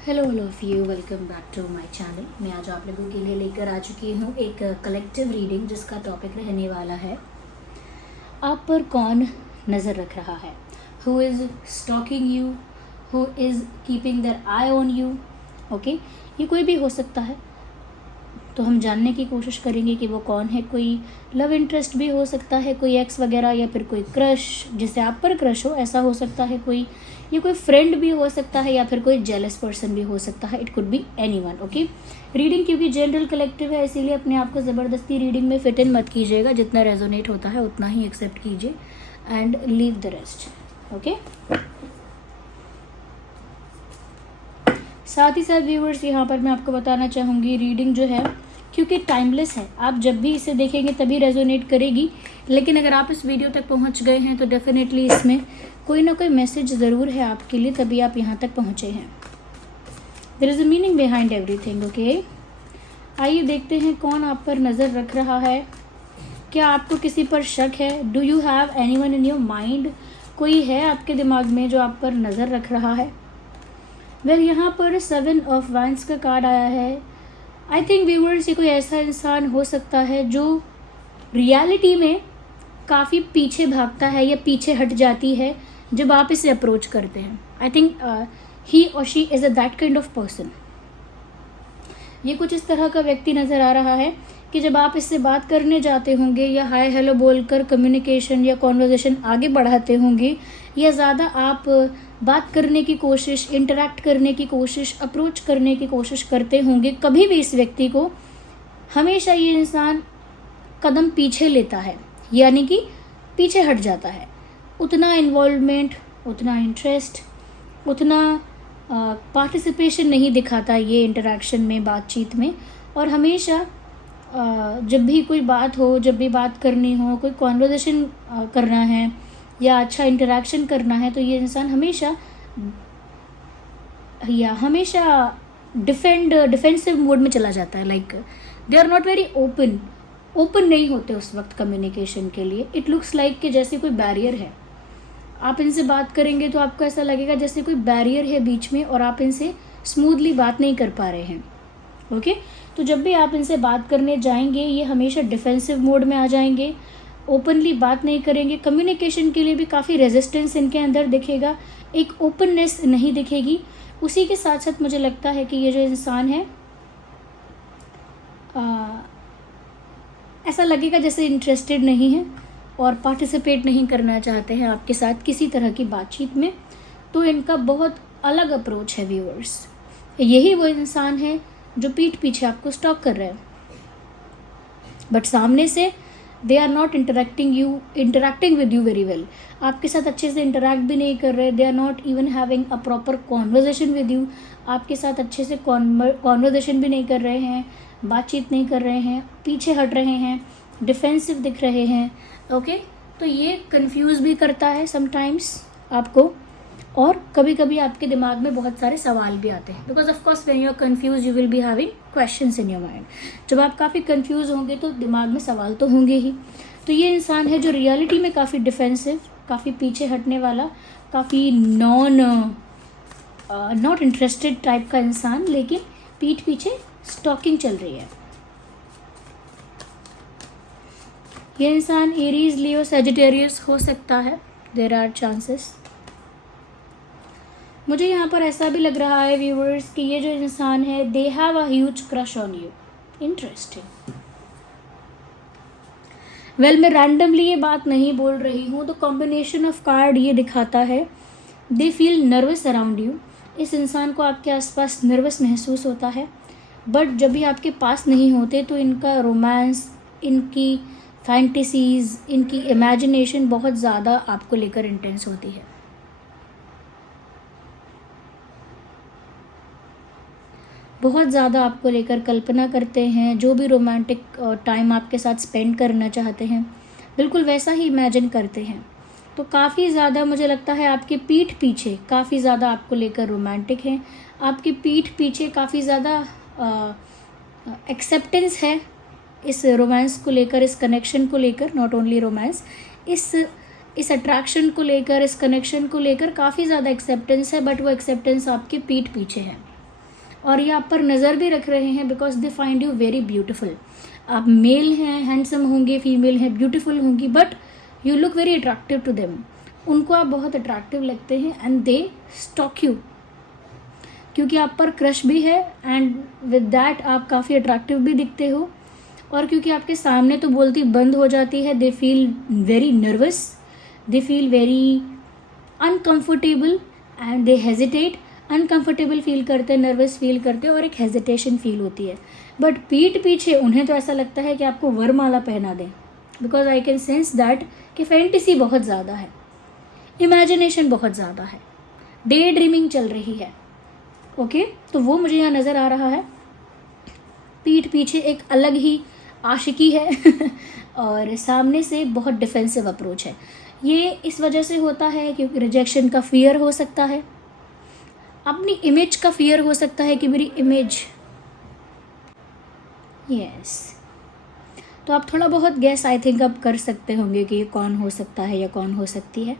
Hello all of you, welcome back to my channel. मैं आज आप लोगों के लिए लेकर आ चुकी हूँ एक कलेक्टिव रीडिंग जिसका टॉपिक रहने वाला है आप पर कौन नज़र रख रहा है। Who is stalking you, who is keeping their eye on you. Okay, ये कोई भी हो सकता है, तो हम जानने की कोशिश करेंगे कि वो कौन है। कोई लव इंटरेस्ट भी हो सकता है, कोई एक्स वगैरह, या फिर कोई क्रश जिससे आप पर क्रश हो, ऐसा हो सकता है कोई, ये कोई फ्रेंड भी हो सकता है, या फिर कोई जेलस पर्सन भी हो सकता है। It could be anyone. Okay, reading क्योंकि जनरल कलेक्टिव है, इसीलिए अपने आप को ज़बरदस्ती रीडिंग में फिट इन मत कीजिएगा। जितना रेजोनेट होता है उतना ही एक्सेप्ट कीजिए and leave the rest. Okay, साथ ही साथ व्यूवर्स, यहाँ पर मैं आपको बताना चाहूँगी, रीडिंग जो है क्योंकि टाइमलेस है, आप जब भी इसे देखेंगे तभी रेजोनेट करेगी। लेकिन अगर आप इस वीडियो तक पहुँच गए हैं तो डेफिनेटली इसमें कोई ना कोई मैसेज ज़रूर है आपके लिए, तभी आप यहाँ तक पहुँचे हैं। There is a meaning behind everything. Okay, आइए देखते हैं कौन आप पर नज़र रख रहा है। क्या आपको किसी पर शक है? Do you have anyone in your mind? कोई है आपके दिमाग में जो आप पर नज़र रख रहा है? वेल, यहाँ पर 7 ऑफ वांड्स का कार्ड आया है। आई थिंक व्यूवर्स, ये कोई ऐसा इंसान हो सकता है जो रियलिटी में काफ़ी पीछे भागता है या पीछे हट जाती है जब आप इसे अप्रोच करते हैं। आई थिंक ही और she is a that kind of person. ये कुछ इस तरह का व्यक्ति नज़र आ रहा है कि जब आप इससे बात करने जाते होंगे या हाय हेलो बोलकर कम्युनिकेशन या कॉन्वर्जेशन आगे बढ़ाते होंगे, या ज़्यादा आप बात करने की कोशिश, इंटरेक्ट करने की कोशिश, अप्रोच करने की कोशिश करते होंगे, कभी भी इस व्यक्ति को हमेशा ये इंसान कदम पीछे लेता है, यानी कि पीछे हट जाता है। उतना इन्वॉल्वमेंट, उतना इंटरेस्ट, उतना पार्टिसिपेशन नहीं दिखाता ये इंटरेक्शन में, बातचीत में। और हमेशा जब भी कोई बात हो, जब भी बात करनी हो, कोई कॉन्वर्जेशन करना है या अच्छा इंटरेक्शन करना है, तो ये इंसान हमेशा डिफेंसिव मोड में चला जाता है। Like they are not very open नहीं होते उस वक्त कम्युनिकेशन के लिए। इट लुक्स लाइक कि जैसे कोई बैरियर है। आप इनसे बात करेंगे तो आपको ऐसा लगेगा जैसे कोई बैरियर है बीच में और आप इनसे स्मूथली बात नहीं कर पा रहे हैं। ओके, तो जब भी आप इनसे बात करने जाएंगे, ये हमेशा डिफेंसिव मोड में आ जाएंगे, ओपनली बात नहीं करेंगे। कम्युनिकेशन के लिए भी काफ़ी रेजिस्टेंस इनके अंदर दिखेगा, एक ओपननेस नहीं दिखेगी। उसी के साथ साथ मुझे लगता है कि ये जो इंसान है, ऐसा लगेगा जैसे इंटरेस्टेड नहीं है और पार्टिसिपेट नहीं करना चाहते हैं आपके साथ किसी तरह की बातचीत में। तो इनका बहुत अलग अप्रोच है व्यूअर्स। यही वो इंसान है जो पीठ पीछे आपको स्टॉक कर रहे हैं, बट सामने से they are not interacting with you very well. आपके साथ अच्छे से इंटरेक्ट भी नहीं कर रहे। They are not even having a proper conversation with you. आपके साथ अच्छे से कॉन्वर्जेशन भी नहीं कर रहे हैं, बातचीत नहीं कर रहे हैं, पीछे हट रहे हैं, डिफेंसिव दिख रहे हैं। ओके, तो ये कंफ्यूज भी करता है समटाइम्स आपको, और कभी कभी आपके दिमाग में बहुत सारे सवाल भी आते हैं। Because of course when you are confuse you will be having questions in your mind. जब आप काफ़ी कंफ्यूज होंगे तो दिमाग में सवाल तो होंगे ही। तो ये इंसान है जो रियलिटी में काफ़ी डिफेंसिव, काफ़ी पीछे हटने वाला, काफ़ी नॉट इंटरेस्टेड टाइप का इंसान, लेकिन पीठ पीछे स्टॉकिंग चल रही है। ये इंसान एरीज, लियो, सजिटेरियस हो सकता है। There are chances. मुझे यहाँ पर ऐसा भी लग रहा है व्यूवर्स कि ये जो इंसान है, दे have a huge crush on you. Interesting. Well, मैं रैंडमली ये बात नहीं बोल रही हूँ, तो कॉम्बिनेशन ऑफ कार्ड ये दिखाता है they feel nervous around you. इस इंसान को आपके आसपास नर्वस महसूस होता है, बट जब भी आपके पास नहीं होते तो इनका रोमांस, इनकी फैंटेसीज, इनकी इमेजिनेशन बहुत ज़्यादा आपको लेकर इंटेंस होती है। बहुत ज़्यादा आपको लेकर कल्पना करते हैं। जो भी रोमांटिक टाइम आपके साथ स्पेंड करना चाहते हैं, बिल्कुल वैसा ही इमेजिन करते हैं। तो काफ़ी ज़्यादा मुझे लगता है आपके पीठ पीछे काफ़ी ज़्यादा आपको लेकर रोमांटिक हैं। आपकी पीठ पीछे काफ़ी ज़्यादा एक्सेप्टेंस है इस रोमांस को लेकर, इस कनेक्शन को लेकर। नॉट ओनली रोमांस, इस अट्रैक्शन को लेकर, इस कनेक्शन को लेकर काफ़ी ज़्यादा एक्सेप्टेंस है, बट वो एक्सेप्टेंस आपके पीठ पीछे है। और ये आप पर नज़र भी रख रहे हैं because they find you very beautiful. आप मेल हैं, हैंडसम होंगे, फीमेल हैं, ब्यूटिफुल होंगी, but you look very attractive to them. उनको आप बहुत अट्रैक्टिव लगते हैं एंड दे स्टॉक यू, क्योंकि आप पर क्रश भी है एंड विद दैट आप काफ़ी अट्रैक्टिव भी दिखते हो। और क्योंकि आपके सामने तो बोलती बंद हो जाती है, they feel very nervous, they feel very uncomfortable and they hesitate. Uncomfortable feel करते हैं, नर्वस फील करते हैं और एक हेजिटेशन फील होती है। बट पीठ पीछे उन्हें तो ऐसा लगता है कि आपको वरमाला पहना दें, because I can sense that कि फैंटेसी बहुत ज़्यादा है, इमेजिनेशन बहुत ज़्यादा है, डे ड्रीमिंग चल रही है। ओके तो वो मुझे यहाँ नज़र आ रहा है। पीठ पीछे एक अलग ही आशिकी है और सामने से बहुत डिफेंसिव अप्रोच है। ये इस वजह से होता है क्योंकि रिजेक्शन का फियर हो सकता है, अपनी इमेज का फियर हो सकता है कि मेरी इमेज, यस। तो आप थोड़ा बहुत गैस आई थिंक अब कर सकते होंगे कि ये कौन हो सकता है या कौन हो सकती है।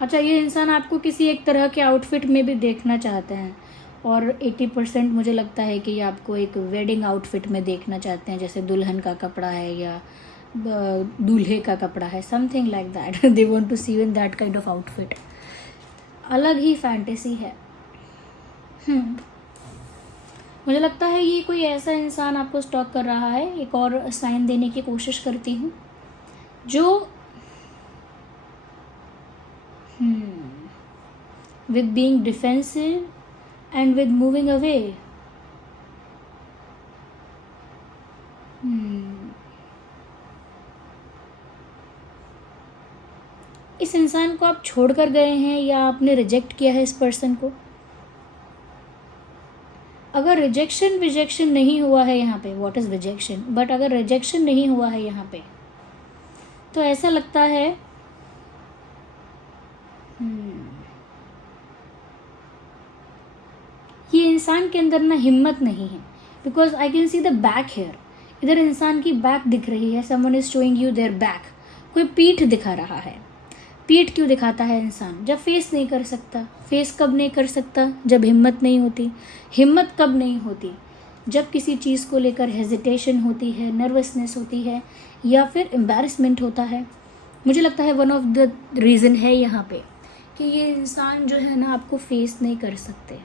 अच्छा, ये इंसान आपको किसी एक तरह के आउटफिट में भी देखना चाहते हैं और 80% मुझे लगता है कि ये आपको एक वेडिंग आउटफिट में देखना चाहते हैं, जैसे दुल्हन का कपड़ा है या दूल्हे का कपड़ा है, something like that. They want to see you in that kind of outfit. अलग ही फैंटेसी है। मुझे लगता है ये कोई ऐसा इंसान आपको स्टॉक कर रहा है। एक और साइन देने की कोशिश करती हूँ, जो with being defensive and with moving away. इस इंसान को आप छोड़कर गए हैं या आपने रिजेक्ट किया है इस पर्सन को। अगर रिजेक्शन नहीं हुआ है यहाँ पे, व्हाट इज़ रिजेक्शन, बट अगर रिजेक्शन नहीं हुआ है यहाँ पे तो ऐसा लगता है ये इंसान के अंदर ना हिम्मत नहीं है, because I can see the back hair. इधर इंसान की बैक दिख रही है, someone is showing you their back. कोई पीठ दिखा रहा है। पीठ क्यों दिखाता है इंसान? जब फेस नहीं कर सकता। फेस कब नहीं कर सकता? जब हिम्मत नहीं होती। हिम्मत कब नहीं होती? जब किसी चीज़ को लेकर हेजिटेशन होती है, नर्वसनेस होती है या फिर एम्बैरसमेंट होता है। मुझे लगता है वन ऑफ द रीज़न है यहाँ पे कि ये इंसान जो है ना आपको फेस नहीं कर सकते।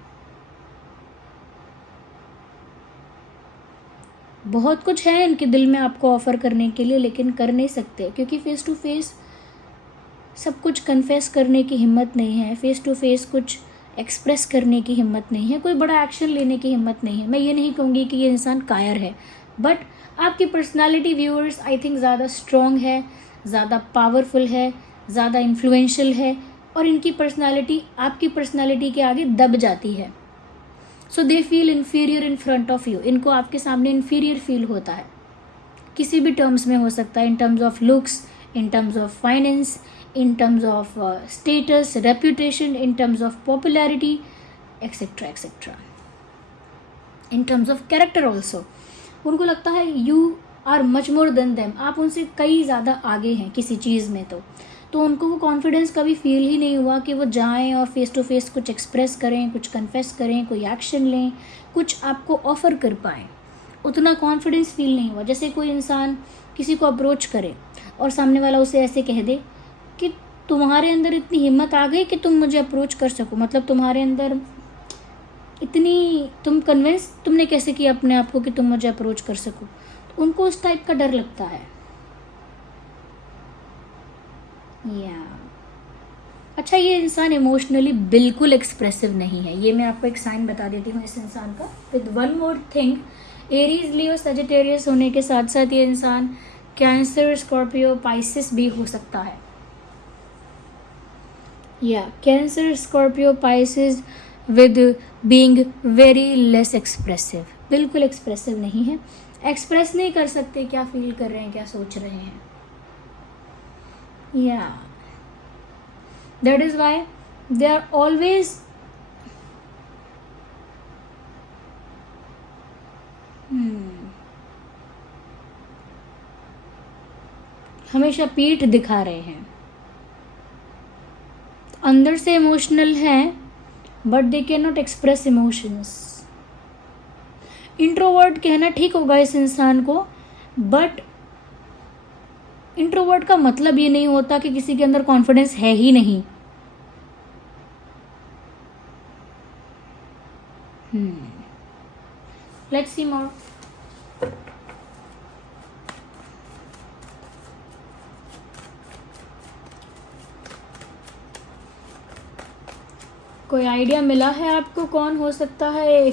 बहुत कुछ है इनके दिल में आपको ऑफ़र करने के लिए, लेकिन कर नहीं सकते क्योंकि फ़ेस टू फेस सब कुछ कन्फेस करने की हिम्मत नहीं है। फ़ेस टू फेस कुछ एक्सप्रेस करने की हिम्मत नहीं है, कोई बड़ा एक्शन लेने की हिम्मत नहीं है। मैं ये नहीं कहूँगी कि ये इंसान कायर है, बट आपकी पर्सनालिटी व्यूअर्स आई थिंक ज़्यादा स्ट्रॉन्ग है, ज़्यादा पावरफुल है, ज़्यादा इन्फ्लुएंशियल है और इनकी पर्सनालिटी आपकी पर्सनालिटी के आगे दब जाती है। So they feel inferior in front of you. इनको आपके सामने इन्फीरियर फील होता है, किसी भी टर्म्स में हो सकता है, in terms of looks, in terms of finance, in terms of status, reputation, in terms of popularity, etc etc, in terms of character also. उनको लगता है you are much more than them, आप उनसे कई ज़्यादा आगे हैं किसी चीज़ में। तो उनको वो कॉन्फिडेंस कभी फील ही नहीं हुआ कि वो जाएं और फेस टू फेस कुछ एक्सप्रेस करें, कुछ कन्फेस करें, कोई एक्शन लें, कुछ आपको ऑफ़र कर पाएँ। उतना कॉन्फिडेंस फील नहीं हुआ। जैसे कोई इंसान किसी को अप्रोच करे और सामने वाला उसे ऐसे कह दे कि तुम्हारे अंदर इतनी हिम्मत आ गई कि तुम मुझे अप्रोच कर सको, मतलब तुम्हारे अंदर इतनी, तुम कन्विंस तुमने कैसे किया अपने आप को कि तुम मुझे अप्रोच कर सको। तो उनको उस टाइप का डर लगता है। या अच्छा, ये इंसान इमोशनली बिल्कुल एक्सप्रेसिव नहीं है। ये मैं आपको एक साइन बता देती हूँ इस इंसान का। With one more thing, Aries, Leo, Sagittarius होने के साथ साथ ये इंसान कैंसर, स्कॉर्पियो, पाइसिस भी हो सकता है। या cancer, Scorpio, Pisces with being very less expressive. बिल्कुल एक्सप्रेसिव नहीं है, एक्सप्रेस नहीं कर सकते क्या फील कर रहे हैं, क्या सोच रहे हैं। या that is why they are always हमेशा पीठ दिखा रहे हैं। अंदर से इमोशनल हैं but they can not express emotions. Introvert कहना ठीक होगा इस इंसान को, बट इंट्रोवर्ट का मतलब ये नहीं होता कि किसी के अंदर कॉन्फिडेंस है ही नहीं। लेट्स सी मोर। कोई आइडिया मिला है आपको कौन हो सकता है?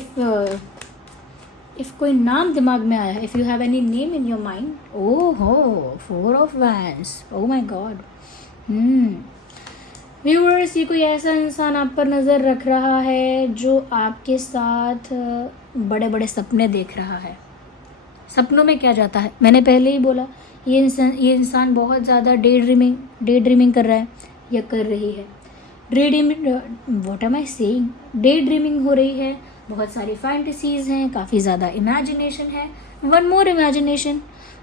इफ कोई नाम दिमाग में आया, if you have any name in your mind. ओहो, 4 of wands, oh my God. Viewers, ये कोई ऐसा इंसान आप पर नज़र रख रहा है जो आपके साथ बड़े बड़े सपने देख रहा है। सपनों में क्या जाता है, मैंने पहले ही बोला, ये इंसान बहुत ज़्यादा डे ड्रीमिंग कर रहा है या कर रही है। What am I saying, day dreaming हो रही है, बहुत सारी फैंटेसीज हैं, काफ़ी ज़्यादा इमेजिनेशन है। One more imagination,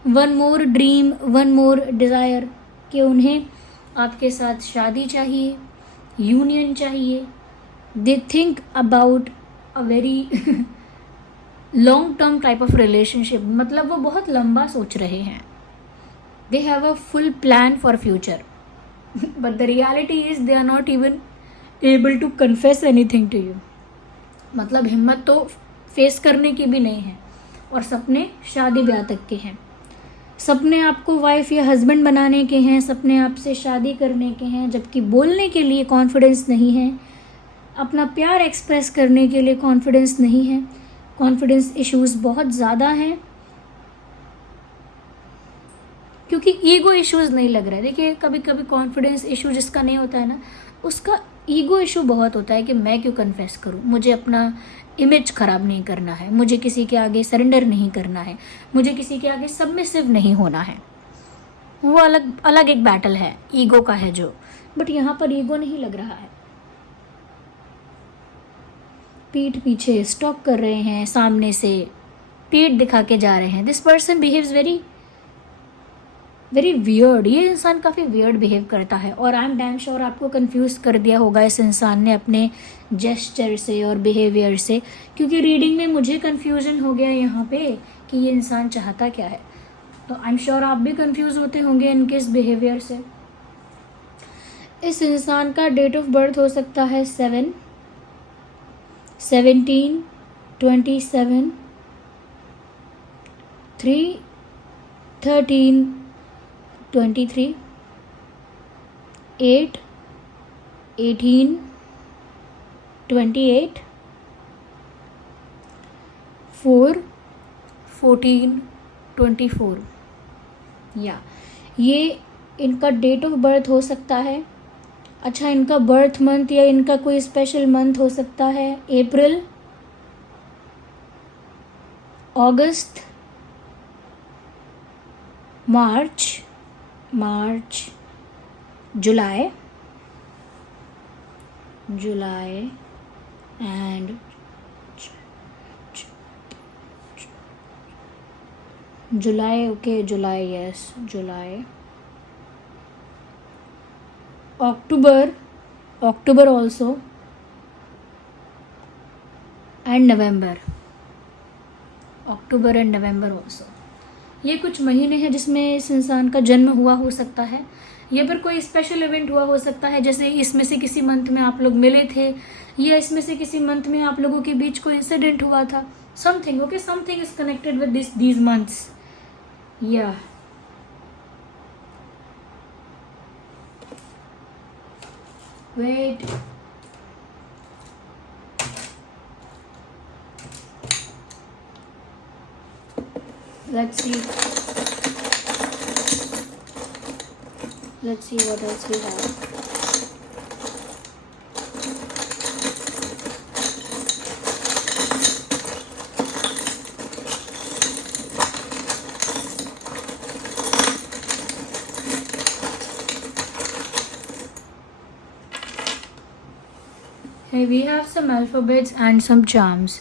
one more dream, one more desire कि उन्हें आपके साथ शादी चाहिए, यूनियन चाहिए। They think about a very long term type of relationship, मतलब वो बहुत लंबा सोच रहे हैं। They have a full plan for future, but the reality is they are not even able to confess anything to you. मतलब हिम्मत तो फेस करने की भी नहीं है, और सपने शादी ब्याह तक के हैं। सपने आपको वाइफ या हस्बैंड बनाने के हैं, सपने आपसे शादी करने के हैं, जबकि बोलने के लिए कॉन्फिडेंस नहीं है, अपना प्यार एक्सप्रेस करने के लिए कॉन्फिडेंस नहीं है, कॉन्फिडेंस इश्यूज़ बहुत ज़्यादा हैं, क्योंकि ईगो इश्यूज़ नहीं लग रहा है। देखिए, कभी कभी कॉन्फिडेंस इशू जिसका नहीं होता है ना, उसका ईगो इशू बहुत होता है कि मैं क्यों कन्फेस करूं, मुझे अपना इमेज ख़राब नहीं करना है, मुझे किसी के आगे सरेंडर नहीं करना है, मुझे किसी के आगे सबमिसिव नहीं होना है। वो अलग एक बैटल है, ईगो का है जो, बट यहाँ पर ईगो नहीं लग रहा है। पीठ पीछे स्टॉक कर रहे हैं, सामने से पीठ दिखा के जा रहे हैं। This person behaves very weird. ये इंसान काफ़ी वियर्ड बिहेव करता है, और आई एम डैम श्योर आपको कंफ्यूज कर दिया होगा इस इंसान ने अपने जेस्चर से और बिहेवियर से, क्योंकि रीडिंग में मुझे कंफ्यूजन हो गया यहाँ पे कि ये इंसान चाहता क्या है। तो आई एम श्योर आप भी कंफ्यूज होते होंगे इनके इस बिहेवियर से। इस इंसान का डेट ऑफ बर्थ हो सकता है 7, 17, 27, 3, 13, 23, 8, 18, 28, 4, 14, 24। या ये इनका डेट ऑफ बर्थ हो सकता है। अच्छा, इनका बर्थ मंथ या इनका कोई स्पेशल मंथ हो सकता है April, August, March, July and July, okay, July, yes, July, October also, and November, October and November also। ये कुछ महीने हैं जिसमें इस इंसान का जन्म हुआ हो सकता है, या फिर कोई स्पेशल इवेंट हुआ हो सकता है, जैसे इसमें से किसी मंथ में आप लोग मिले थे, या इसमें से किसी मंथ में आप लोगों के बीच कोई इंसिडेंट हुआ था, something, okay, something is connected with these months। या wait, let's see what else we have। Hey, we have some alphabets and some charms।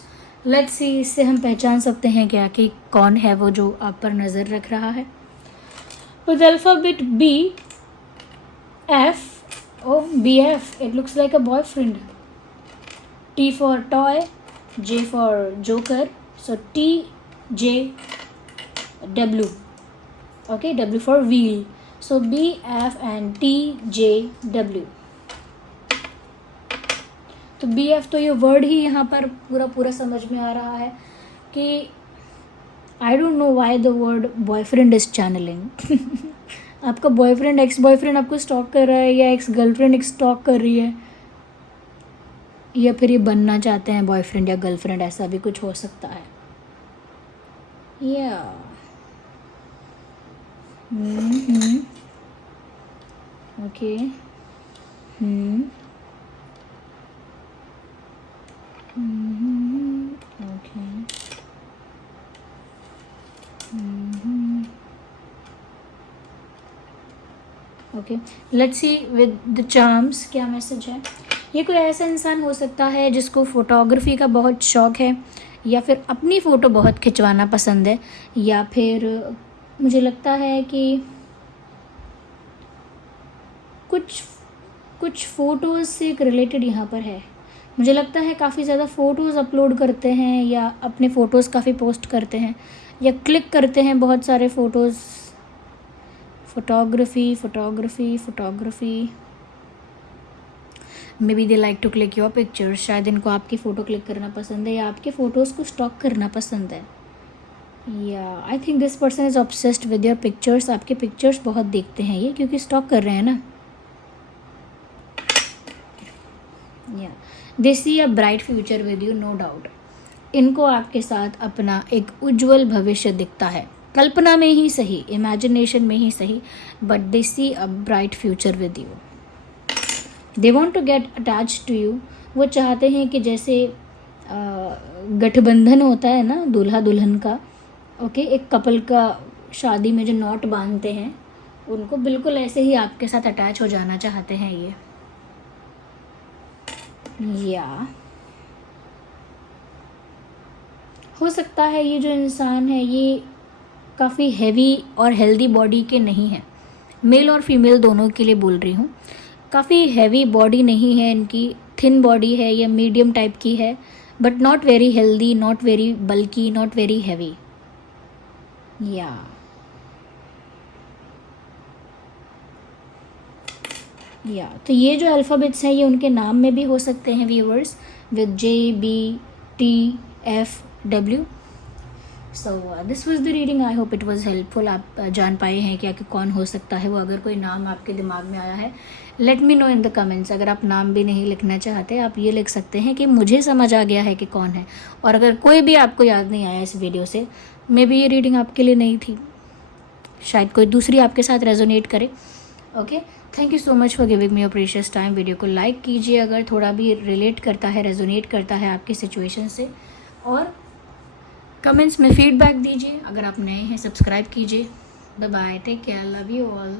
Let's see, इससे हम पहचान सकते हैं क्या कि कौन है वो जो आप पर नज़र रख रहा है। With alphabet B, F, Oh, BF, it looks like a boyfriend. T for toy, J for joker, so TJW. Okay, W for wheel, so BF and TJW. तो BF तो ये वर्ड ही यहाँ पर पूरा समझ में आ रहा है कि I don't know why the word boyfriend is channelling. आपका बॉयफ्रेंड, एक्स बॉयफ्रेंड आपको स्टॉक कर रहा है, या एक्स गर्लफ्रेंड एक स्टॉक कर रही है, या फिर ये बनना चाहते हैं बॉयफ्रेंड या गर्लफ्रेंड, ऐसा भी कुछ हो सकता है. या okay. Okay. Okay, let's see with the charms क्या मैसेज है. ये कोई ऐसा इंसान हो सकता है जिसको फोटोग्राफी का बहुत शौक़ है, या फिर अपनी फ़ोटो बहुत खिंचवाना पसंद है, या फिर मुझे लगता है कि कुछ फ़ोटोज़ से एक रिलेटेड यहाँ पर है. मुझे लगता है काफ़ी ज़्यादा फ़ोटोज़ अपलोड करते हैं, या अपने फ़ोटोज़ काफ़ी पोस्ट करते हैं, या क्लिक करते हैं बहुत सारे photos. Photography maybe they like to click your pictures. शायद इनको आपकी फ़ोटो क्लिक करना पसंद है, या आपके फ़ोटोज़ को स्टॉक करना पसंद है. या I think this person is obsessed with your pictures. आपके पिक्चर्स बहुत देखते हैं ये, क्योंकि स्टॉक कर रहे हैं ना. या they see a bright future with you, no doubt. इनको आपके साथ अपना एक उज्जवल भविष्य दिखता है, कल्पना में ही सही, इमेजिनेशन में ही सही, but they see a bright future with you. They want to get attach to you. वो चाहते हैं कि जैसे गठबंधन होता है ना दूल्हा दुल्हन का, ओके, एक कपल का शादी में जो नॉट बांधते हैं, उनको बिल्कुल ऐसे ही आपके साथ अटैच हो जाना चाहते हैं ये. या हो सकता है ये जो इंसान है ये काफ़ी हैवी और हेल्दी बॉडी के नहीं है. मेल और फीमेल दोनों के लिए बोल रही हूँ. काफ़ी हैवी बॉडी नहीं है इनकी, थिन बॉडी है या मीडियम टाइप की है, but not very healthy, not very bulky, not very heavy. या तो ये जो अल्फ़ाबेट्स हैं ये उनके नाम में भी हो सकते हैं viewers, with JBTFW. So this was the reading. I hope it was helpful. आप जान पाए हैं क्या कि कौन हो सकता है वो. अगर कोई नाम आपके दिमाग में आया है, let me know in the comments. अगर आप नाम भी नहीं लिखना चाहते, आप ये लिख सकते हैं कि मुझे समझ आ गया है कि कौन है. और अगर कोई भी आपको याद नहीं आया इस वीडियो से, मे बी ये रीडिंग आपके लिए नहीं थी, शायद कोई दूसरी आपके साथ रेजोनेट करे. Okay, thank you so much for giving me your precious time. Video को लाइक कीजिए अगर थोड़ा भी रिलेट करता है, रेजोनेट करता है आपकी सिचुएशन से, और कमेंट्स में फीडबैक दीजिए. अगर आप नए हैं सब्सक्राइब कीजिए. Bye bye, take care, love you all.